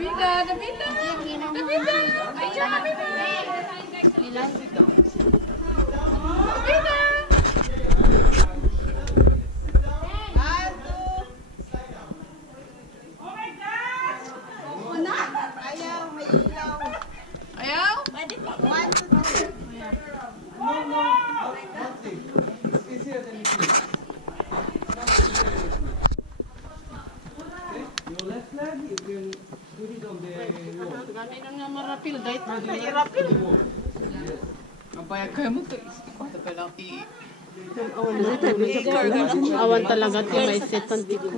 Nabila! Nabila! Nabila! Ayun! Nabila! Nabila! Ayaw, may ilaw. Ayaw? One, two, three. No. It's easier than it looks. Your left leg, you can put it on the wall. Ganay na nga marapil. Dahil Nahirapil. Kapayag kayo mo ito. Ipata ka lang Awan talaga ito may setan dito.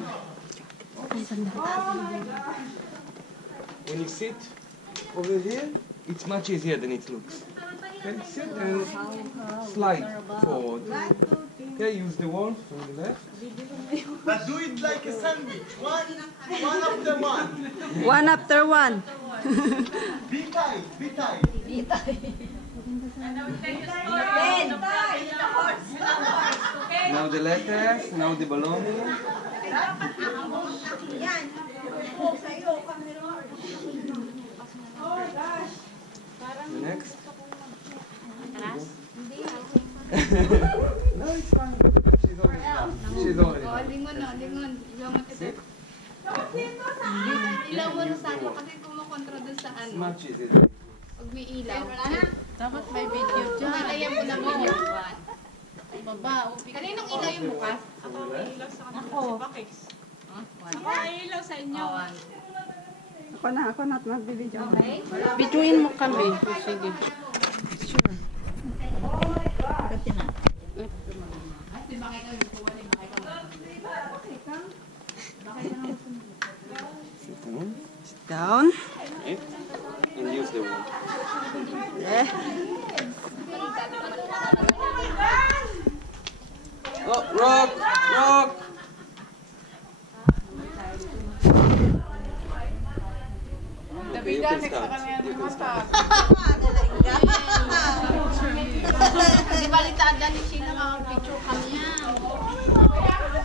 When you sit over here, it's much easier than it looks. Okay, sit and slide forward. Okay, use the wall from the left. But do it like a sandwich, one after one. One after one. Be tight, be tight. Now the letters, now the balloon. The next. No, it's fine. She's already done. Lingon na, lingon. Ilaw mo tito. Ilaw mo na sana kasi kumukontra dun sa It's ano. much easier. Pag may ilaw. Dapat may video dyan. Malayan mo na mo. Baba. Kaninong ilaw yung bukas? Ako na at magbibidyo. Bidyoin mo kami. Sige. Sure. Sit down. Okay. And use the wall. Oh, rock! Rock! Okay, you can start. You can start. Di balitaan na ni Sheila mga picture kami yan.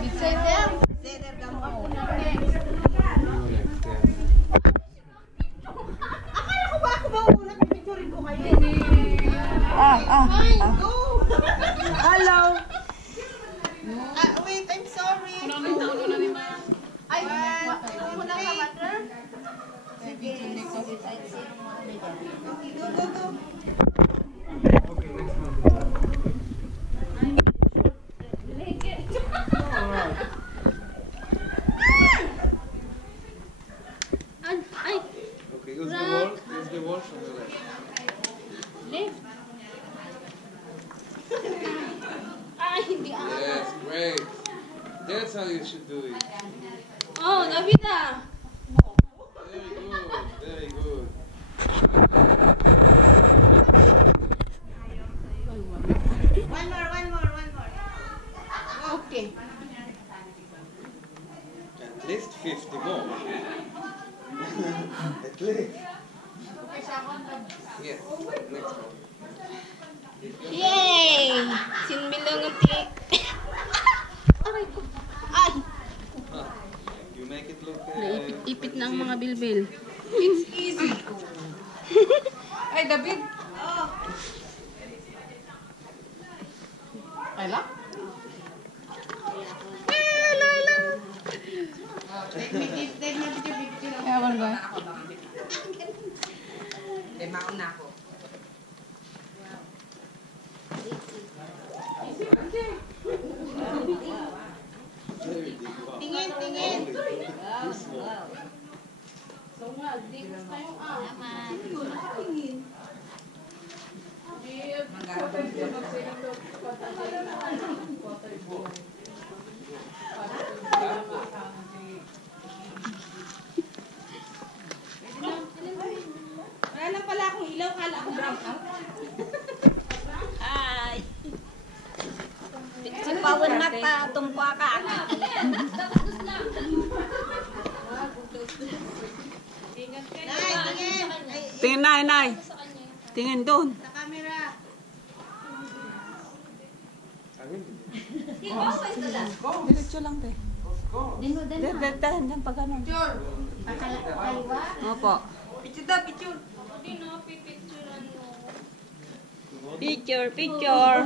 Bitseder. Seder gamo. Akala ko ba ako mauna? Pipicturin ko kayo. Go! Hello. Wait, I'm sorry. Ay, muna ka, mother. Go, go, go. Okay, next one. Okay, use the wall. Use the wall from the left. Ay, hindi Yes, great. That's how you should do it. Oh, Nabila. Very good. Very good. One more. Okay. At least 50 more. At least. Yes. Next one. Yay! Sinmilang ang tik. Aray ko. Ay! You make it look. Naipit-ipit na ang mga bilbil. It's easy. Ay, David. Ay, lang? Ewan ba? Tingin. Wala lang pala akong ilaw, kala ko brown out. Ay. Sipawan na ta, tumpa ka. Tingin. Tingin, Nay. Tingin doon. Sa camera. Diretso lang, te. Diyan, pag ano. Sure. Opo. Picture daw, picture. Picture, picture.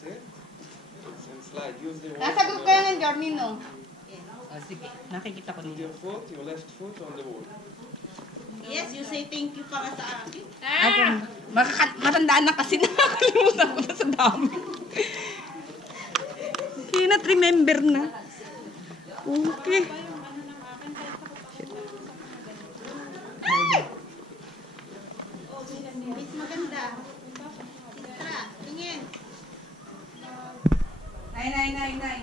See? And slide. Use the wall. Nasagot ko yung journey, no? Sige, nakikita ko Put niyo. your foot, your left foot on the wall. Yes, you say thank you pa ka sa akin. Matandaan na kasi nakakalimutan ko na sa dami. Cannot remember na. Okay. Miss maganda. Sistra, tingin. Nay.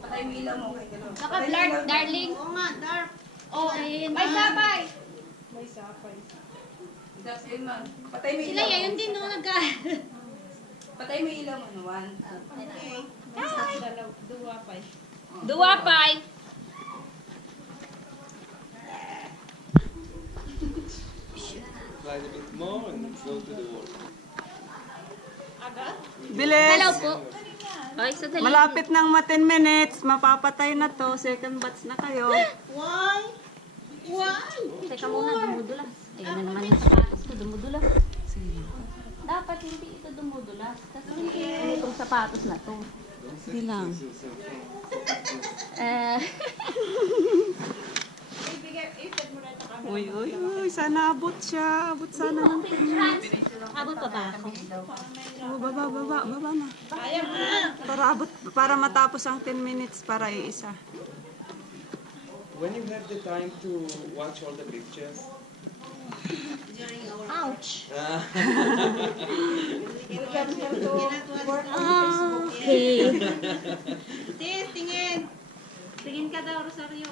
Patay mo ilaw mo. Naka-blur, darling. Oo nga, dark. Oh, ayun. May sapay. Patay mo Sila ilaw yun mo. din, no? Nagka... Patay mo ilaw mo. One, two. Okay. Duwapay. Slide a bit more and go to the wall. Bilis. Hello po. Ay, sa dali. Malapit ng 10 minutes. Mapapatay na to. Second batch na kayo. Why? Why? Teka muna, dumudulas. Ayun na naman yung sapatos ko, dumudulas. Dapat hindi ito dumudulas. Kasi itong sapatos na to. Hindi lang. Eh, Uy. Sana abot siya. Abot sana ng 10 minutes. abot pa ba ako? Oh, baba na. Para matapos ang 10 minutes para iisa. When you have the time to watch all the pictures, Ouch! Okay. Sis, tingin. Tingin ka daw, Rosario.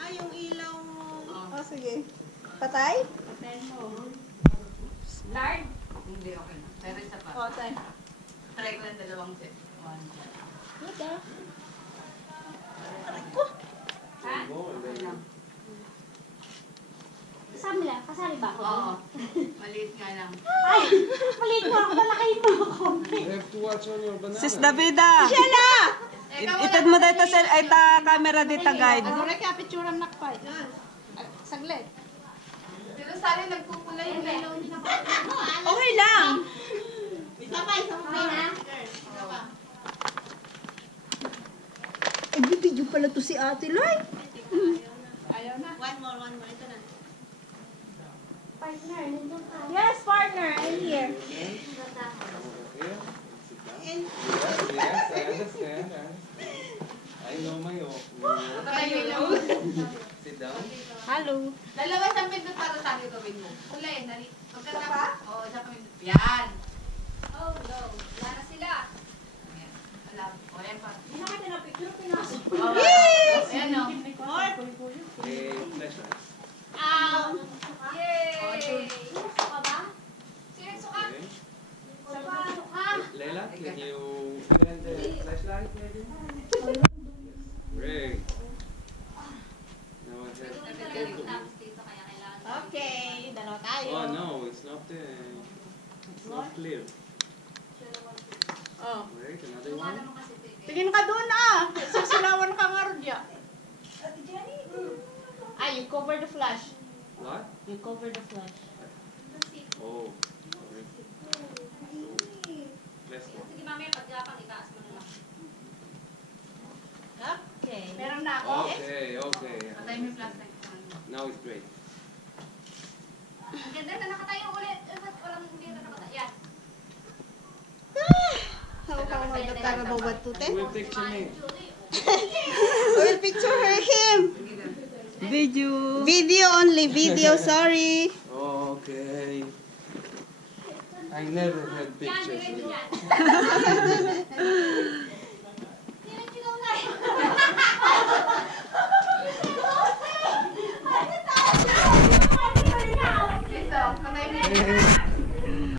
Ay, yung ilaw mo. Oh, sige. Patay? Lard? Hindi, okay na. Pero isa pa. Oh, tay. Try ko lang dalawang set. One, Good ah. more and then Kasali ba ako? Oo. Maliit nga lang. Ay! Maliit mo ako, malakayin mo ako. you have to watch on your banana. Sis Davida! Itad mo dito sa camera dito, guide. Ano rin kaya picturean na pa? Saglit. Pero sana nagkukulay yung ilaw nila. Okay lang. Isa pa, isa pa. Isa pa. Video pala to si Ate Lai. One more. Ito na. Partner, nandun ka. Yes, partner. I'm here. Here, sit down. And, Yes, I understand. I know my own. Patay mo ilaw. Sit down. Hello. Dalawa sa pindot para sa akin gawin mo. Kulay, nali. Pagkatapos. Oo, sa pindot. Yan. Oh, no. Wala na sila. Ayan. Alam. O, yan pa. Hindi na kita na picture, pinasok. Ayan, no. Flashlight. Yay! Gusto ka ba? Sino suka? Okay. Suka. Leila, can you turn the flashlight maybe? Great. Now I have Dito kaya kailangan. okay. Dalawa tayo. Oh no, it's not clear. Oh. Wait, another one. Tingin ka doon ah. Susilawan ka nga rin dyan. Ay, you cover the flash. What? You cover the flash. Oh. Sorry. Last one. Sige mamaya, pag-yapang itaas mo na lang. Okay. Meron na ako. Okay. Patay mo yung flashlight. Now it's great. Ang ganda na nakatayo ulit. Ba't walang hindi na nakatayo? Yan. We'll picture me. We'll picture him. Video. Video only. Video, sorry. Okay. I never had Yan, pictures. diretso yan.